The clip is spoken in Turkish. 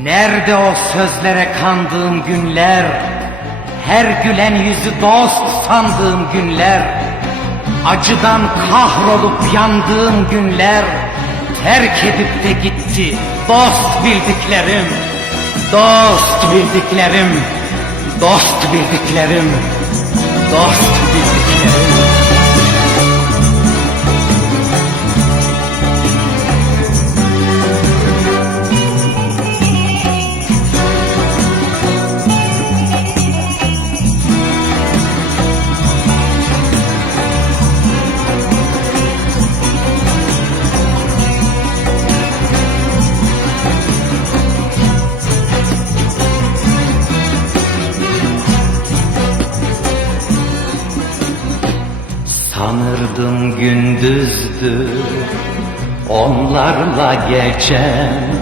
Nerede o sözlere kandığım günler? Her gülen yüzü dost sandığım günler. Acıdan kahrolup yandığım günler. Terk edip de gitti dost bildiklerim. Dost bildiklerim. Dost bildiklerim. Sanırdım gündüzdü onlarla geçen